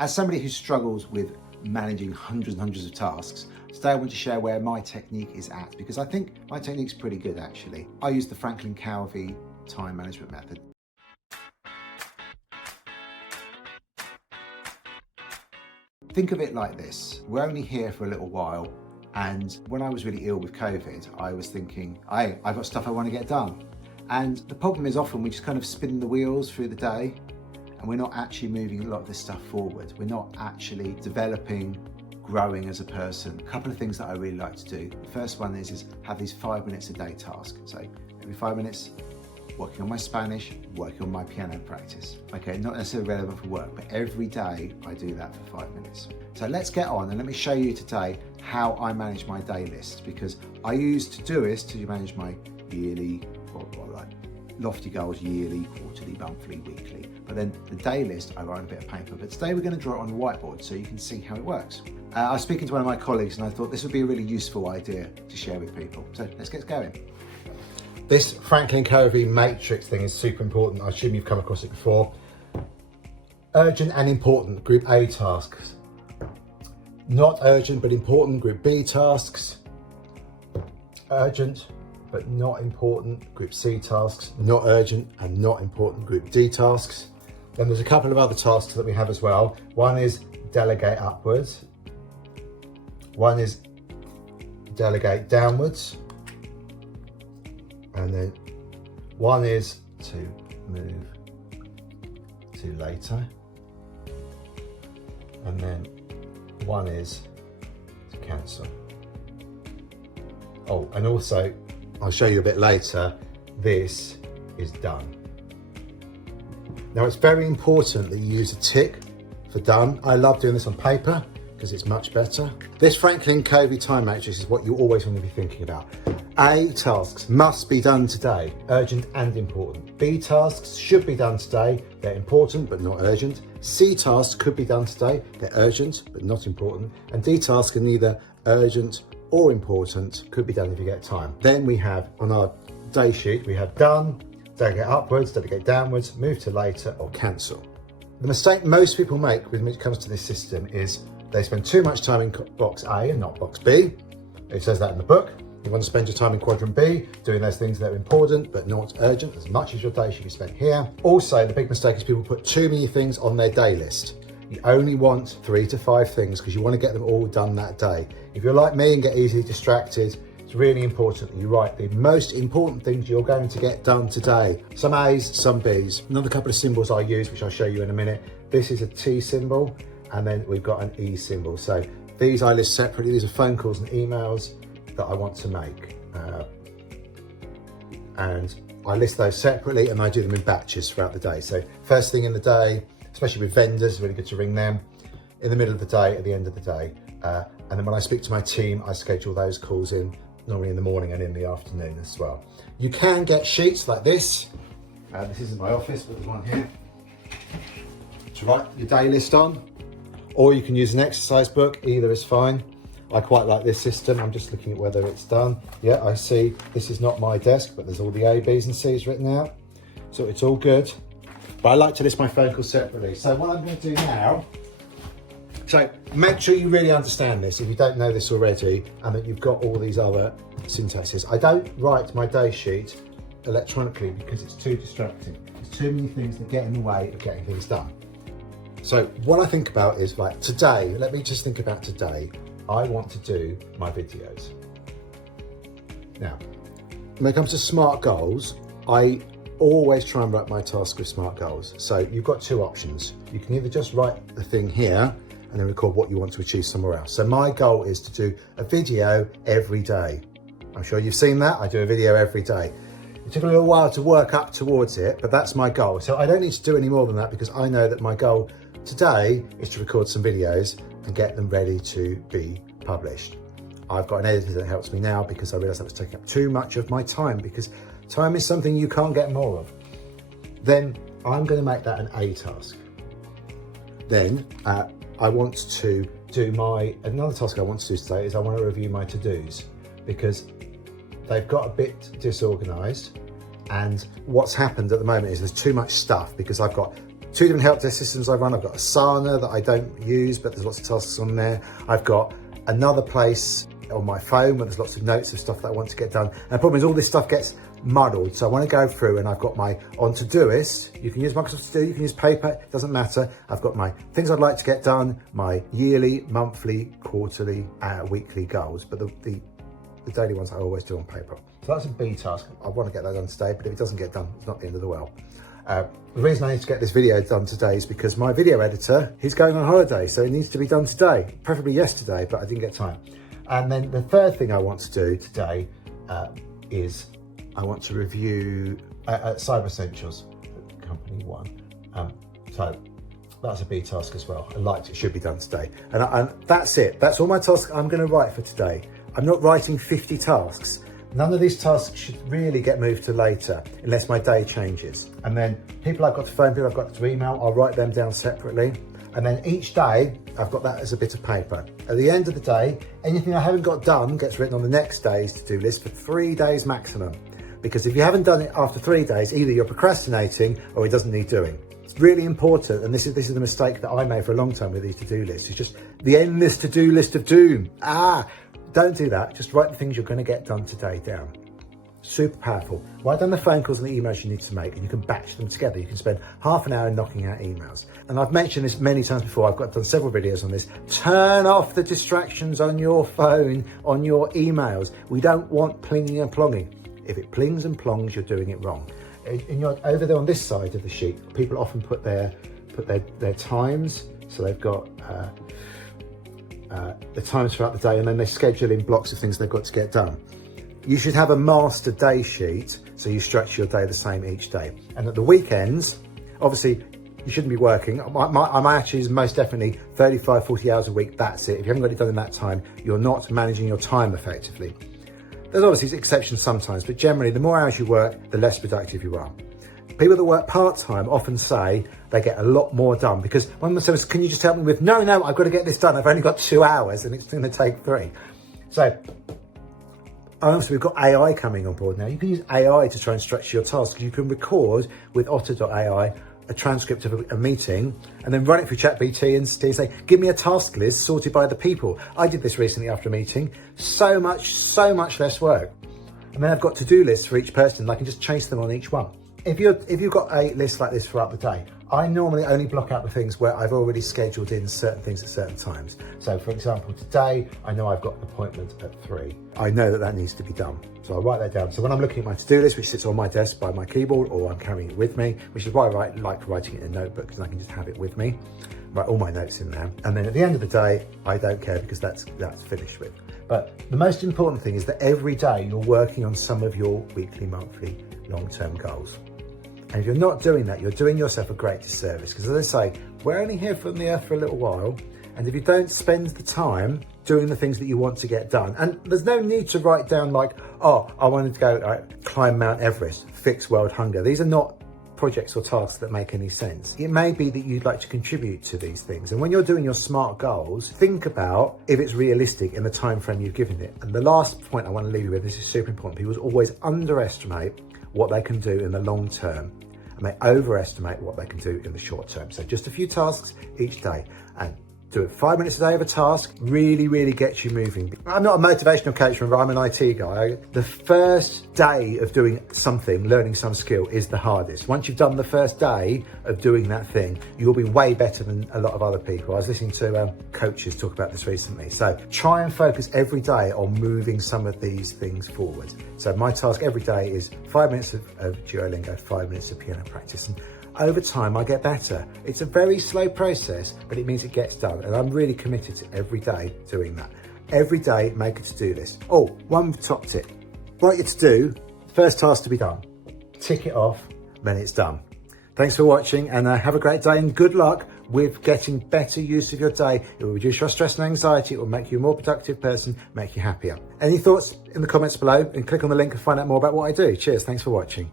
As somebody who struggles with managing hundreds and hundreds of tasks, today I want to share where my technique is at, because I think my technique's pretty good actually. I use the Franklin Covey time management method. Think of it like this. We're only here for a little while, and when I was really ill with COVID, I was thinking, hey, I've got stuff I want to get done. And the problem is often we just kind of spin the wheels through the day, and we're not actually moving a lot of this stuff forward. We're not actually developing, growing as a person. A couple of things that I really like to do. The first one is have these 5 minutes a day task. So every 5 minutes, working on my Spanish, working on my piano practice. Okay, not necessarily relevant for work, but every day I do that for 5 minutes. So let's get on and let me show you today how I manage my day list, because I use Todoist to manage my yearly, like lofty goals, yearly, quarterly, monthly, weekly. But then the day list, I write on a bit of paper. But today we're going to draw it on the whiteboard so you can see how it works. I was speaking to one of my colleagues and I thought this would be a really useful idea to share with people. So let's get going. This Franklin Covey Matrix thing is super important. I assume you've come across it before. Urgent and important, group A tasks. Not urgent but important, group B tasks. Urgent but not important, group C tasks. Not urgent and not important, group D tasks. Then there's a couple of other tasks that we have as well. One is delegate upwards. One is delegate downwards. And then one is to move to later. And then one is to cancel. Oh, and also, I'll show you a bit later, this is done. Now it's very important that you use a tick for done. I love doing this on paper because it's much better. This Franklin Covey time matrix is what you always want to be thinking about. A tasks must be done today, urgent and important. B tasks should be done today, they're important but not urgent. C tasks could be done today, they're urgent but not important. And D tasks are neither urgent or important, could be done if you get time. Then we have on our day sheet, we have done, delegate upwards, delegate downwards, move to later or cancel. The mistake most people make when it comes to this system is they spend too much time in box A and not box B. It says that in the book. You want to spend your time in quadrant B, doing those things that are important but not urgent, as much as your day should be spent here. Also, the big mistake is people put too many things on their day list. You only want 3 to 5 things because you want to get them all done that day. If you're like me and get easily distracted, it's really important that you write the most important things you're going to get done today. Some A's, some B's. Another couple of symbols I use, which I'll show you in a minute. This is a T symbol, and then we've got an E symbol. So these I list separately. These are phone calls and emails that I want to make. And I list those separately and I do them in batches throughout the day. So first thing in the day, especially with vendors, it's really good to ring them. In the middle of the day, at the end of the day. And then when I speak to my team, I schedule those calls in, normally in the morning and in the afternoon as well. You can get sheets like this. This isn't my office, but there's one here to write your day list on. Or you can use an exercise book, either is fine. I quite like this system. I'm just looking at whether it's done. Yeah, I see this is not my desk, but there's all the A, B's and C's written out. So it's all good. But I like to list my phone calls separately. So what I'm going to do now, so make sure you really understand this if you don't know this already, and that you've got all these other syntaxes. I don't write my day sheet electronically because it's too distracting. There's too many things that get in the way of getting things done. So what I think about is like today, let me just think about today. I want to do my videos. Now, when it comes to SMART goals, I always try and write my task with SMART goals. So you've got two options. You can either just write the thing here and then record what you want to achieve somewhere else. So my goal is to do a video every day. I'm sure you've seen that. I do a video every day. It took a little while to work up towards it, but that's my goal. So I don't need to do any more than that because I know that my goal today is to record some videos and get them ready to be published. I've got an editor that helps me now because I realized that was taking up too much of my time, because time is something you can't get more of. Then I'm going to make that an A task. Then I want to do another task I want to do today is I want to review my to-dos, because they've got a bit disorganized, and what's happened at the moment is there's too much stuff because I've got two different help desk systems I run. I've got Asana that I don't use, but there's lots of tasks on there. I've got another place on my phone where there's lots of notes of stuff that I want to get done. And the problem is all this stuff gets muddled. So I want to go through, and I've got my on Todoist. You can use Microsoft To Do, you can use paper, it doesn't matter. I've got my things I'd like to get done, my yearly, monthly, quarterly, weekly goals. But the daily ones I always do on paper. So that's a B task. I want to get that done today, but if it doesn't get done, it's not the end of the world. The reason I need to get this video done today is because my video editor, he's going on holiday, so it needs to be done today, preferably yesterday, but I didn't get time. And then the third thing I want to do today is I want to review Cyber Essentials, company one. So that's a B task as well. It should be done today. And that's it. That's all my tasks I'm going to write for today. I'm not writing 50 tasks. None of these tasks should really get moved to later unless my day changes. And then people I've got to phone, people I've got to email, I'll write them down separately. And then each day, I've got that as a bit of paper. At the end of the day, anything I haven't got done gets written on the next day's to-do list for 3 days maximum. Because if you haven't done it after 3 days, either you're procrastinating or it doesn't need doing. It's really important, and this is the mistake that I made for a long time with these to-do lists. It's just the endless to-do list of doom. Don't do that. Just write the things you're going to get done today down. Super powerful. Write down the phone calls and the emails you need to make, and you can batch them together. You can spend half an hour knocking out emails. And I've mentioned this many times before. I've done several videos on this. Turn off the distractions on your phone, on your emails. We don't want plinging and plonging. If it plings and plongs, you're doing it wrong. And you're over there on this side of the sheet, people often put their times. So they've got the times throughout the day, and then they schedule in blocks of things they've got to get done. You should have a master day sheet, so you structure your day the same each day. And at the weekends, obviously, you shouldn't be working. My attitude is most definitely 35, 40 hours a week, that's it. If you haven't got it done in that time, you're not managing your time effectively. There's obviously exceptions sometimes, but generally, the more hours you work, the less productive you are. People that work part-time often say they get a lot more done, because when someone says, can you just help me with, no, I've got to get this done. I've only got 2 hours and it's going to take 3. So, obviously we've got AI coming on board now. You can use AI to try and structure your tasks. You can record with Otter.ai a transcript of a meeting and then run it through ChatGPT and say, give me a task list sorted by the people. I did this recently after a meeting. So much less work. And then I've got to-do lists for each person, and I can just chase them on each one. If you've got a list like this throughout the day, I normally only block out the things where I've already scheduled in certain things at certain times. So for example, today, I know I've got an appointment at 3. I know that needs to be done. So I write that down. So when I'm looking at my to-do list, which sits on my desk by my keyboard, or I'm carrying it with me, which is why I like writing it in a notebook, because I can just have it with me, write all my notes in there. And then at the end of the day, I don't care, because that's finished with. But the most important thing is that every day you're working on some of your weekly, monthly, long-term goals. And if you're not doing that, you're doing yourself a great disservice, because as I say, we're only here from the earth for a little while. And if you don't spend the time doing the things that you want to get done, and there's no need to write down like, oh, I wanted to go climb Mount Everest, fix world hunger. These are not projects or tasks that make any sense. It may be that you'd like to contribute to these things. And when you're doing your SMART goals, think about if it's realistic in the time frame you've given it. And the last point I want to leave you with, this is super important. People always underestimate what they can do in the long term, and they overestimate what they can do in the short term. So just a few tasks each day, and do it 5 minutes a day of a task, really gets you moving. I'm not a motivational coach, remember, I'm an IT guy. The first day of doing something, learning some skill, is the hardest. Once you've done the first day of doing that thing, you'll be way better than a lot of other people. I was listening to coaches talk about this recently. So try and focus every day on moving some of these things forward. So my task every day is 5 minutes of Duolingo, 5 minutes of piano practice. And over time, I get better. It's a very slow process, but it means it gets done. And I'm really committed to every day doing that. Every day, make a to-do list. Oh, one top tip. Write your to-do, first task to be done. Tick it off, then it's done. Thanks for watching, and have a great day, and good luck with getting better use of your day. It will reduce your stress and anxiety. It will make you a more productive person, make you happier. Any thoughts in the comments below, and click on the link and find out more about what I do. Cheers, thanks for watching.